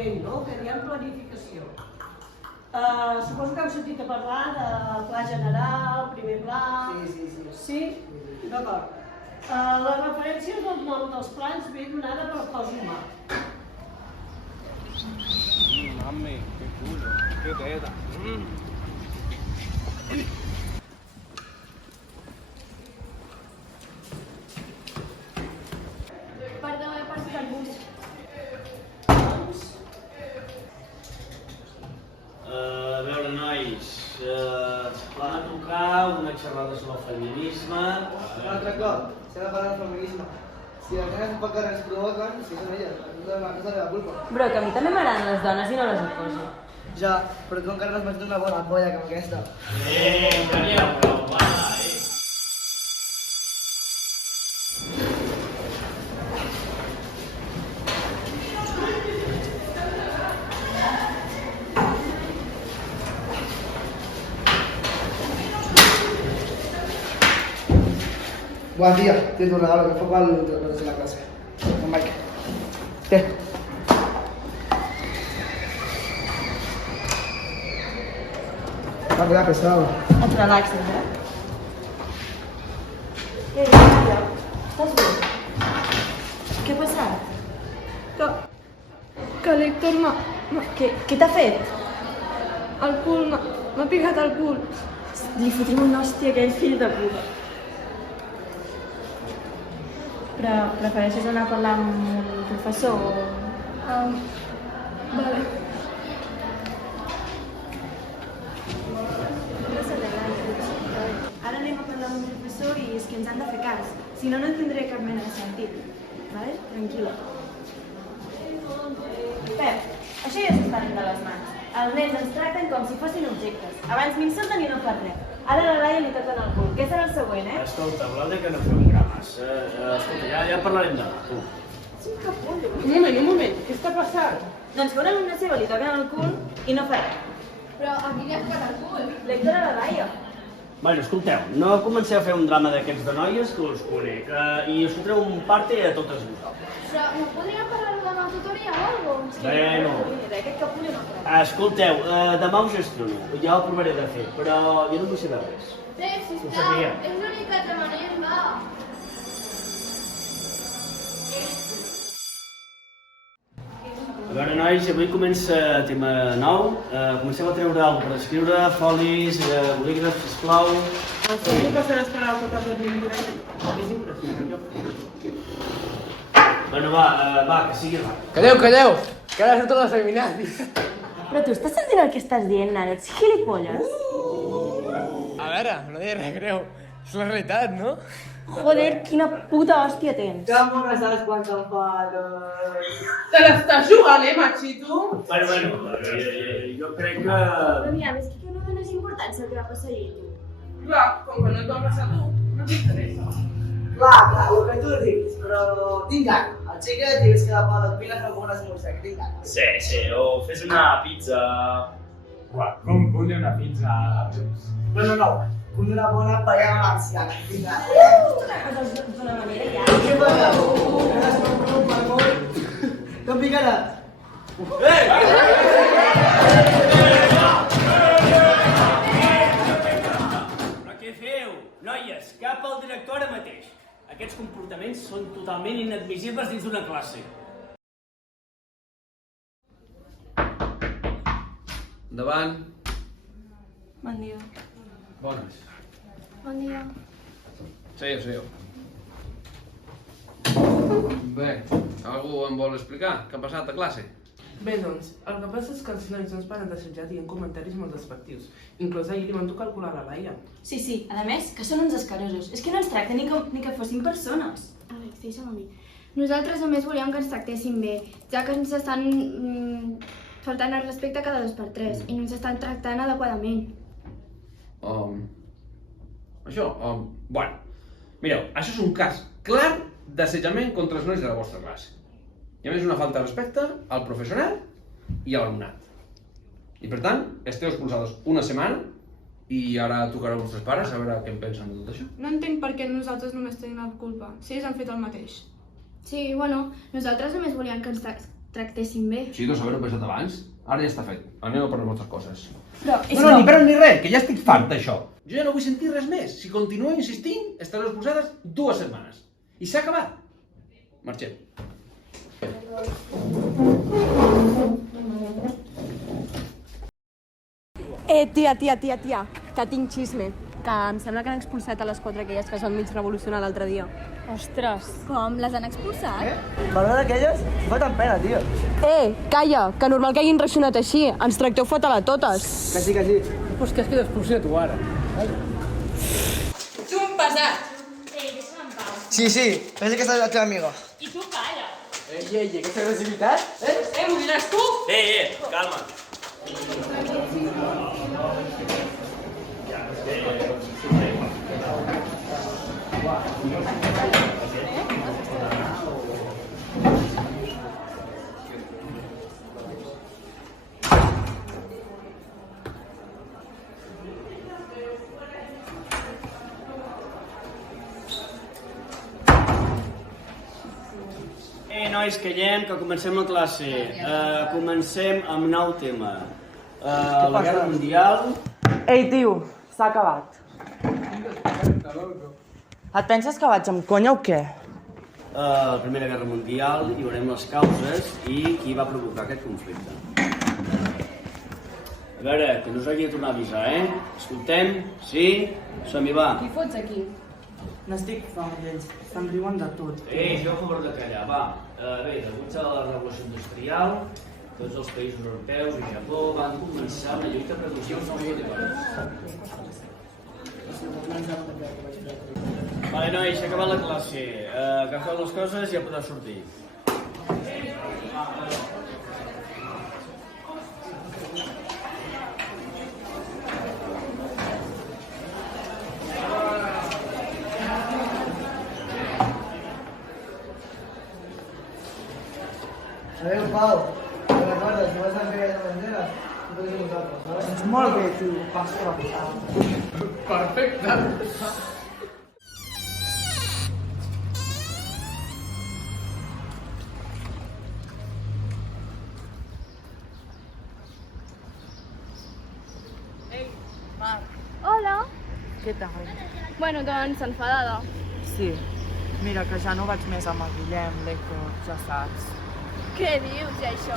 planejament, no? Que diem planificació. Suposo que heu sentit a parlar de pla general, primer pla... Sí. Sí? D'acord. La referència del nom dels plans ve donada pel cos humà. Mami, qué culo, qué teta. Perdó, he perdut el bus. A veure, nois, va tocar una xerrada sobre el feminisme. Un altre cop, s'ha de parlar del feminisme. Si les nenes poc que ens provoquen, si són elles, no és la meva culpa. Bro, que a mi també m'agraden les dones i no les oposo. Ja, però tu encara no has menjat una bona polla com aquesta. Calleu, prou, va, Bon dia, tens un regalo que fa qual de la classe. En Mike. Té. Va, pesado. Et relaxes, eh? Què dius, tia? Estàs bé? Què ha passat? Que l'Héctor Què t'ha fet? el cul, m'ha picat el cul. Li fotim una hòstia a aquell fill de puta. Però prefereixes anar a parlar amb un professor o... Vale. Ara anem a parlar amb un professor i és que ens han de fer cas. Si no, no tindré cap mena de sentit. Vale? Tranquil·la. Pep, això ja s'està anant de les mans. Els nens ens tracten com si fossin objectes. Abans m'insulten i no fan res. Ara a la Laia li toquen el cul. Què serà el següent, eh? Escolta, Blada, que no fem grames. Escolta, ja parlarem demà, tu. Un moment, què està passant? Doncs que una alumna seva li toquen el cul i no fa res. Però a qui li has picat el cul? L'Héctor a la Laia. Bueno, escolteu, no comenceu a fer un drama d'aquests de noies que us conec i us fotreu un parte a totes vosaltres. Però no podríem parlar-ho demà a tutoria o alguna cosa? Bueno. Aquest capulli no farà. Escolteu, demà ho gestiono, ja ho provaré de fer, però jo no vull saber res. Sisplau, és l'únic que demanem, va. A veure, nois, avui comença tema nou. Comenceu a treure alguna per escriure, folis, bolígrafs, sisplau. Sí, passaràs per altre cap de llibre. És impressionant. Bueno, va, que sigui ràpid. Calleu, que ara surten les feminazis. Però tu estàs sentint el que estàs dient, nana? Ets gilipolles? A veure, no diré res greu. És la realitat, no? Joder, quina puta hòstia tens. Que mona saps quan t'enfades. Te l'estàs jugant, machito? Bueno, jo crec que... Però aviam, és que no dones importància al que va passar ahir, tu. Clar, com que no et va passar a tu, no t'interessa. Clar, el que tu diguis, però tinc gana. El xiquet i ves que la pala de pila fa bon esmorzar, que tinc gana. Sí, o fes una pizza... Uah, com vull una pizza? No. Vull una bona paella valenciana, que tinc gana. D'una manera ja. Què passa? Com picarà? Però què feu? Noies, cap al director ara mateix. Aquests comportaments són totalment inadmissibles dins d'una classe. Endavant. Bon dia. Bones. Bon dia. Seieu. Bé, algú em vol explicar què ha passat a classe? Bé, doncs, el que passa és que els nois no ens paren d'assetjar dient comentaris molt despectius. Inclús ahir li van tocar el cul a la Laia. Sí, a més, que són uns escarosos. És que no ens tracten ni que fossin persones. Àlex, deixa'm a mi. Nosaltres només volíem que ens tractessin bé, ja que ens estan faltant el respecte cada 2 per 3 i no ens estan tractant adequadament. Bueno, mireu, això és un cas clar d'assetjament contra els nois de la vostra classe. I a més una falta de respecte al professorat i a l'alumnat. I per tant, esteu expulsades una setmana i ara tocarà als vostres pares a veure què en pensen de tot això. No entenc per què nosaltres només tenim la culpa, si ells han fet el mateix. Sí, bueno, nosaltres només volíem que tractessin bé. Sí, doncs haver-ho pensat abans. Ara ja està fet. Anem a per les vostres coses. Però és No, però ni res, que ja estic fart d'això. Jo ja no vull sentir res més. Si continuo insistint, estaré expulsades 2 setmanes. I s'ha acabat. Marxem. Tia, que tinc xisme. Que em sembla que han expulsat a les 4 aquelles que es van mig revolucionar l'altre dia. Ostres, com? Les han expulsat? Per veure aquelles, foten pena, tio. Calla, que normal que hagin reaccionat així. Ens tracteu fatal a totes. Que sí, que sí. Pues que has quedat expulsat tu ara. Tu un pesat! Ei, deixa'm en pau. Sí, pensa que és la teva amiga. I tu calla. Aquesta agressivitat, M'ho diràs tu? Calma. Nois, callem, que comencem la classe. Comencem amb nou tema. La Guerra Mundial. Ei, tio, s'ha acabat. Et penses que vaig amb conya o què? La Primera Guerra Mundial, i veurem les causes i qui va provocar aquest conflicte. A veure, que no us hagi de tornar a avisar, Escoltem? Sí? Som-hi, va. Qui fots aquí? N'estic fam d'ells, se'n riuen de tot. Jo a favor de callar, va. Bé, degut a la revolució industrial, tots els països europeus i Japó van començar una lluita per aconseguir un nou model. Vale, nois, s'ha acabat la classe. Agafeu les coses i ja podeu sortir. Adéu, Pau. Te'n recordes, si vas a fer aquella bandera, ho podem dir nosaltres, vale? Doncs molt bé, tio, passa la passada. Perfecte. Hola. Què tal? Bueno, doncs, enfadada. Sí, mira que ja no vaig més amb el Guillem, l'Héctor, ja saps. Què dius, i això?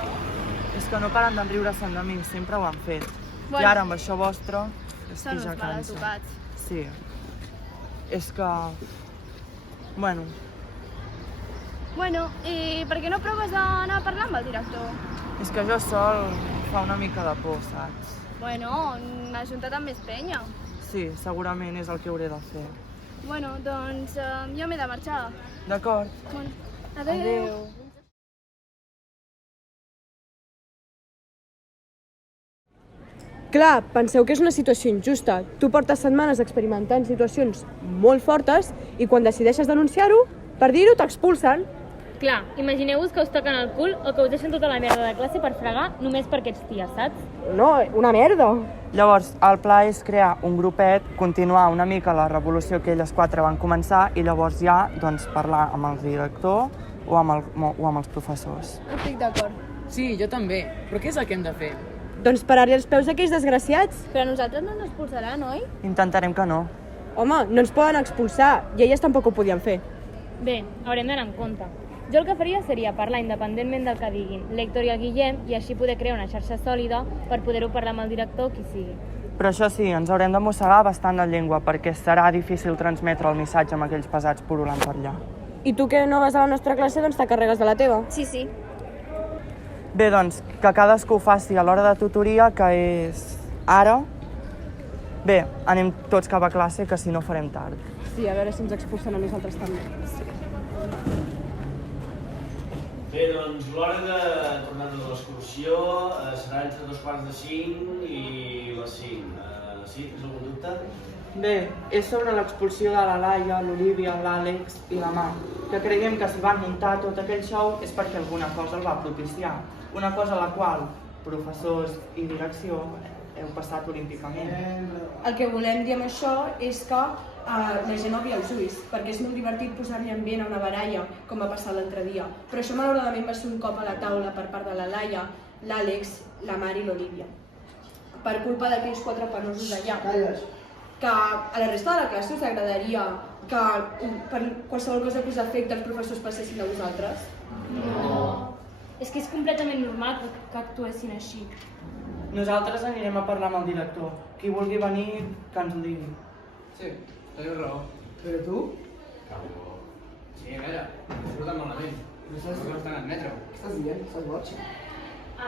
És que no paren d'enriure-se'n de mi, sempre ho han fet. Bueno. I ara amb això vostre, és Són que ja uns cansa. maletocats. Sí. És que... Bueno, Bueno, i per què no proves d'anar a parlar amb el director? és que jo sol fa una mica de por, saps? Bueno, m'has juntat amb més penya. Sí, segurament és el que hauré de fer. Bueno, doncs jo m'he de marxar. D'acord? Bueno, adéu. Clar, penseu que és una situació injusta. Tu portes setmanes experimentant situacions molt fortes i quan decideixes denunciar-ho, per dir-ho, t'expulsen. Clar, imagineu-vos que us toquen el cul o que us deixen tota la merda de classe per fregar només per aquests dies, saps? No, una merda. Llavors, el pla és crear un grupet, continuar una mica la revolució que elles quatre van començar i llavors ja doncs, parlar amb el director o amb els professors. Estic d'acord. Sí, jo també. Però què és el que hem de fer? Doncs parar-li els peus a aquells desgraciats. Però a nosaltres no ens expulsaran, oi? Intentarem que no. Home, no ens poden expulsar i elles tampoc ho podien fer. Bé, haurem d'anar amb compte. Jo el que faria seria parlar independentment del que diguin l'Héctor i el Guillem i així poder crear una xarxa sòlida per poder-ho parlar amb el director o qui sigui. Però això sí, ens haurem de mossegar bastant la llengua perquè serà difícil transmetre el missatge amb aquells pesats pululant per allà. I tu que no vas a la nostra classe, doncs t'encarregues de la teva. Sí, sí. Bé, doncs, que cadascú faci a l'hora de tutoria, que és ara. Bé, anem tots cap a classe, que si no farem tard. Sí, a veure si ens expulsen a nosaltres també. Bé, doncs l'hora de tornar de l'excursió serà entre 2:45 i les 5. Sí, tens algun dubte? Bé, és sobre l'expulsió de la Laia, l'Olivia, l'Àlex i la Mar, que creiem que si van muntar tot aquell show és perquè alguna cosa el va propiciar. Una cosa a la qual professors i direcció heu passat olímpicament. El que volem dir amb això és que la gent obria els ulls, perquè és molt divertit posar-li ambient a una baralla, com va passar l'altre dia. Però això malauradament va ser un cop a la taula per part de la Laia, l'Àlex, la Mar i l'Olivia. Per culpa d'aquells 4 penosos allà. Que a la resta de la classe us agradaria que per qualsevol cosa que us afecta els professors passessin de vosaltres? No. És que és completament normal que actuessin així. Nosaltres anirem a parlar amb el director. Qui vulgui venir, que ens ho digui. Sí, teniu raó. Però tu? Calvo. Sí, a veure, m'ho surten malament. No estan a admetre-ho. Què estàs dient? Estàs boig?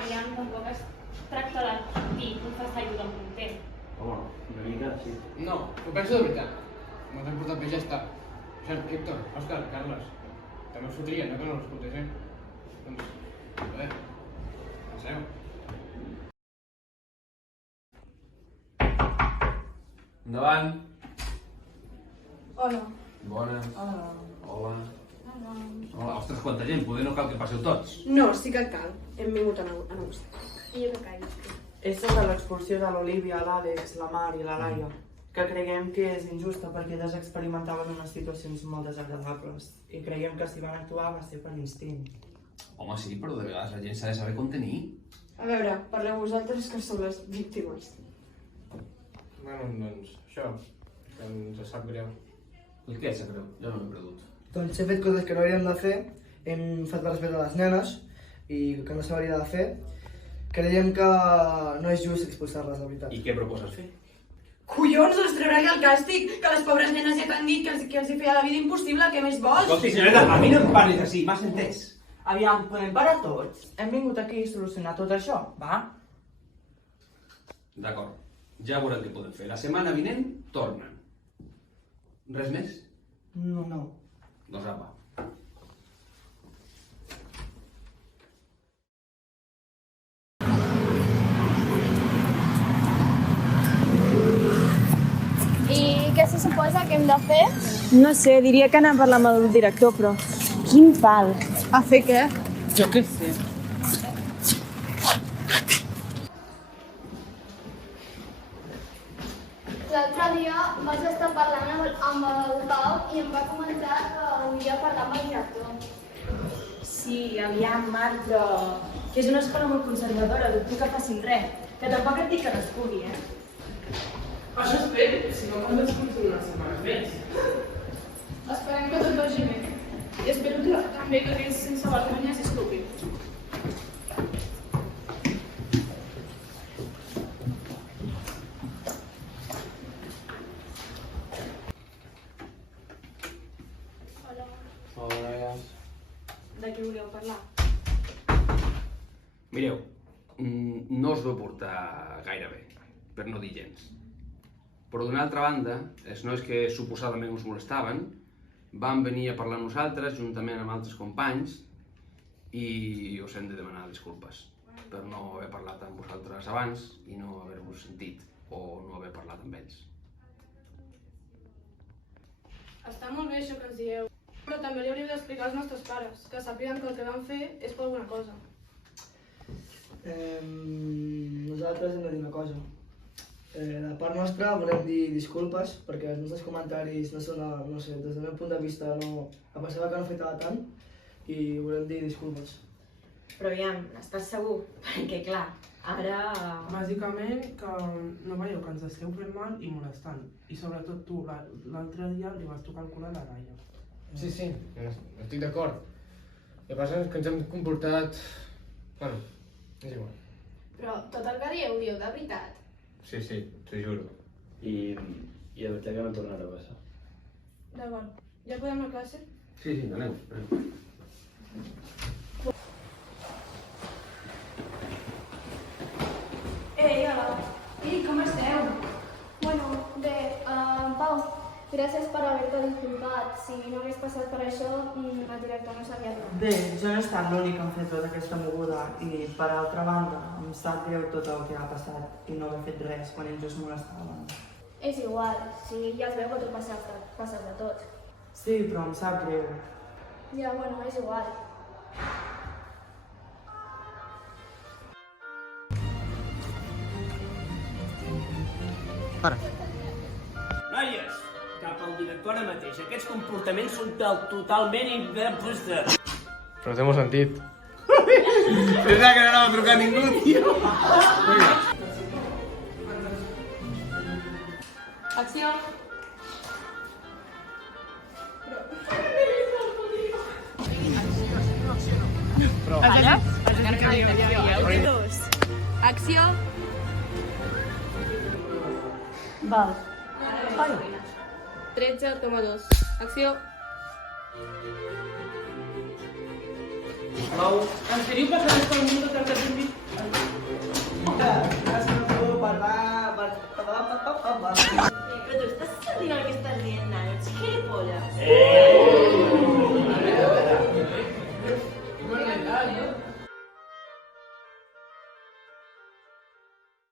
Aviam, tampoc es tracta de dir que un fas ajuda un punter. Home, una mica, sí. No, ho penso de veritat. No t'ha importat bé, ja està. Xerp, Héctor, Òscar, Carles. També us fotria, no que no l'escoltés, Doncs, a veure, penseu. Endavant. Hola. Bona. Hola. Hola. Hola, ostres, quanta gent, poder no cal que passeu tots. No, sí que cal. Hem vingut a negociar. I jo que calli. És sobre l'expulsió de l'Olivia, l'Àlex, la Mar i la Laia, que creiem que és injusta perquè elles experimentaven unes situacions molt desagradables i creiem que si van actuar va ser per instint. Home, sí, però de vegades la gent s'ha de saber contenir. A veure, parleu vosaltres que sou les víctimes. Bueno, doncs, això, que ens sap greu. El què sap greu? Jo no m'he perdut. Doncs he fet coses que no hauríem de fer, hem fet per respecte a les nenes i que no s'hauria de fer. Creiem que no és just expulsar-les, de veritat. I què proposes fer? Collons, els treurà el càstig, que les pobres nenes ja t'han dit que els hi feia la vida impossible, què més vols? Escolti, senyora, a mi no em parlis així, m'has entès? Aviam, podem parar tots? Hem vingut aquí a solucionar tot això, va? D'acord, ja veurem què podem fer. La setmana vinent tornen. Res més? No. Doncs apa. I què se suposa que hem de fer? No sé, diria que anar a parlar amb el director, però quin pal. A fer què? Jo què sé. L'altre dia vaig estar parlant amb el Pau i em va comentar que hauria parlat amb el director. Sí, aviam, Marc, però que és una escola molt conservadora, dubto que facin res. Que tampoc et dic que no es pugui, Això espero, si no quan descompto unes setmanes més. Esperem que tot vagi bé. I espero que també que aquells sense vergonya s'esclopin. Hola, noies. De què volíeu parlar? Mireu, no us veu portar gaire bé, per no dir gens. Però d'una altra banda, els nois que suposadament us molestaven van venir a parlar amb nosaltres juntament amb altres companys i us hem de demanar disculpes per no haver parlat amb vosaltres abans i no haver-vos sentit o no haver parlat amb ells. Està molt bé això que ens dieu, però també li hauríeu d'explicar als nostres pares, que sàpiguen que el que van fer és per alguna cosa. Nosaltres hem de dir una cosa. De part nostra volem dir disculpes perquè els nostres comentaris no són, no sé, des del meu punt de vista no... Em pensava que no afectava tant i volem dir disculpes. Però aviam, estàs segur? Perquè clar, ara... Bàsicament que no veieu que ens esteu fent mal i molestant. I sobretot tu, l'altre dia li vas tocar el cul a la Laia. Sí, estic d'acord. El que passa és que ens hem comportat... Bueno, és igual. Però tot el que dieu, dieu de veritat. Sí, t'ho juro. I el que no tornarà a passar. D'acord, ja podem anar a classe? Sí, aneu. Ei, hola. Ei, com esteu? Bueno, bé, Pau, gràcies per haver-te disculpat. Si no hagués passat per això, el director no sabia res. Bé, jo no he estat l'únic en fer tota aquesta moguda i, per altra banda, em sap greu tot el que ha passat i no haver fet res quan ells us molestaven. És igual, si ja es veu que tu passes de tot. Sí, però em sap greu. Ja, bueno, és igual. Noies, cap al tu ara mateix. Aquests comportaments són totalment imprevistos. Però té molt sentit. Pensava que no anava a trucar ningú, tio. Acció! Acció! Val. 13,2. Acció! Prou. En sèrio passaràs pel mundo que t'has dit? Gràcies a tu per anar... Però tu estàs sentint el que estàs dient, nano? Ets gilipolles.